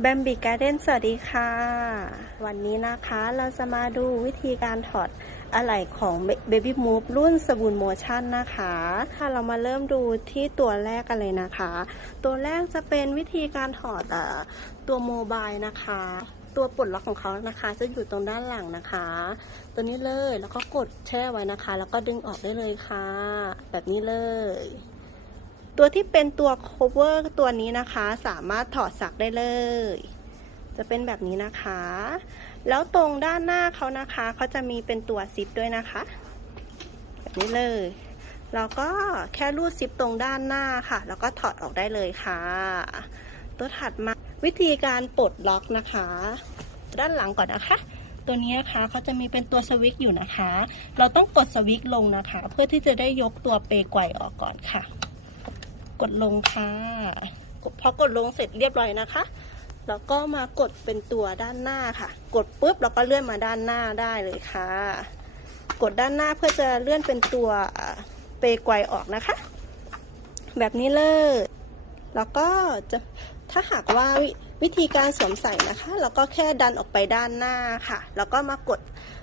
แบมบิการ์เด้นสวัสดีค่ะ วันนี้นะคะเราจะมาดูวิธีการถอดอะไหล่ของ Baby Move รุ่นสบูนโมชั่นนะคะค่ะเรามาเริ่มดูที่ตัวแรกกันเลยนะคะ ตัวแรกจะเป็นวิธีการถอดอตัวโมบายนะคะ ตัวปลดล็อกของเขานะคะ จะอยู่ตรงด้านหลังนะคะ ตัวนี้เลยแล้วก็กดแช่ไว้นะคะ แล้วก็ดึงออกได้เลยค่ะ แบบนี้เลย ตัวที่เป็นตัว cover ตัวนี้นะคะ สามารถถอดสักได้เลย จะเป็นแบบนี้นะคะ แล้วตรงด้านหน้าเขานะคะเขาจะมีเป็นตัวซิปด้วยนะคะ แบบนี้เลย เราก็แค่รูดซิปตรงด้านหน้าค่ะ แล้วก็ถอดออกได้เลยค่ะ ตัวถัดมาวิธีการปลดล็อกนะคะ ด้านหลังก่อนนะคะตัวนี้นะคะเขาจะมีเป็นตัวสวิตช์อยู่นะคะ เราต้องกดสวิตช์ลงนะคะ เพื่อที่จะได้ยกตัวเปลไกวออกก่อนค่ะ กดลงค่ะพอกดลงเสร็จเรียบร้อยนะคะ แล้วก็มากดเป็นตัวด้านหน้าค่ะ กดปุ๊บแล้วก็เลื่อนมาด้านหน้าได้เลยค่ะ กดด้านหน้าเพื่อจะเลื่อนเป็นตัวเปลไกวออกนะคะ แบบนี้เลย แล้วก็จะถ้าหากว่าวิวิธีการสวมใส่นะคะเราก็แค่ดันออกไปด้านหน้าค่ะ แล้วก็มากด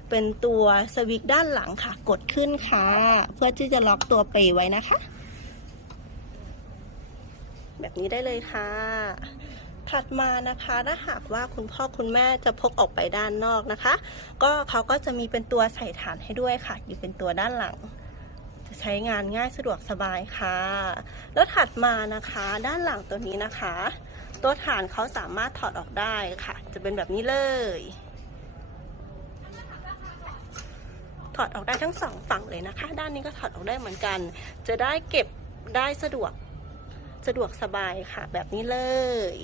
เป็นตัวสวิตช์ด้านหลังค่ะ กดขึ้นค่ะ เพื่อที่จะล็อกตัวเปไว้นะคะ แบบนี้ได้เลยค่ะ ถัดมานะคะถ้าหากว่าคุณพ่อคุณแม่จะพกออกไปด้านนอกนะคะ ก็เขาก็จะมีเป็นตัวใส่ฐานให้ด้วยค่ะ อยู่เป็นตัวด้านหลัง จะใช้งานง่ายสะดวกสบายค่ะ แล้วถัดมานะคะด้านหลังตัวนี้นะคะ ตัวฐานเขาสามารถถอดออกได้ค่ะ จะเป็นแบบนี้เลยถอดออกได้ทั้งสองฝั่งเลยนะคะ ด้านนี้ก็ถอดออกได้เหมือนกัน จะได้เก็บได้สะดวก สะดวกสบายค่ะ แบบนี้เลย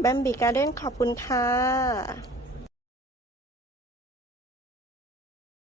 แบมบีการ์เด้นขอบคุณค่ะ